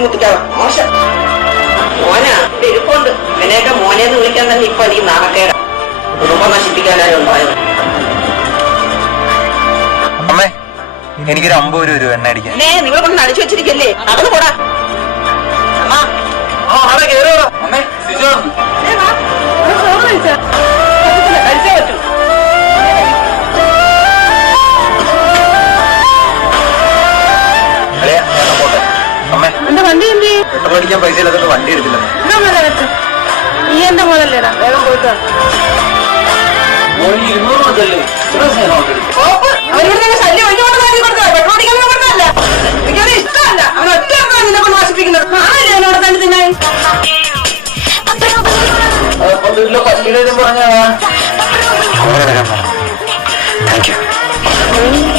ബുദ്ധിമുട്ടിക്കാവോ മോശം. മോനാ ഇവിടെ ഇരിപ്പുണ്ട്. ഇവനെയൊക്കെ മോനേന്ന് വിളിക്കാൻ തന്നെ ഇപ്പൊ എനിക്ക് നാണക്കേടാ. കുടുംബം നശിപ്പിക്കാനായി ഉണ്ടായത്. അമ്മേ എനിക്കൊരു 50 രൂപ എണ്ണ അടിക്കാൻ. നിങ്ങളെ കൊണ്ട് അടിച്ചു വെച്ചിരിക്കല്ലേ, നടന്നു പോടാ. കഴിച്ചേ പറ്റൂ. എന്റെ വണ്ടി എന്ത് പെട്രോൾ അടിക്കാൻ പൈസ ഇല്ലാത്ത വണ്ടി എടുത്തില്ല. നീ എന്റെ മോനല്ലേടാ, വേഗം പോയിട്ട് അവരിവിടെ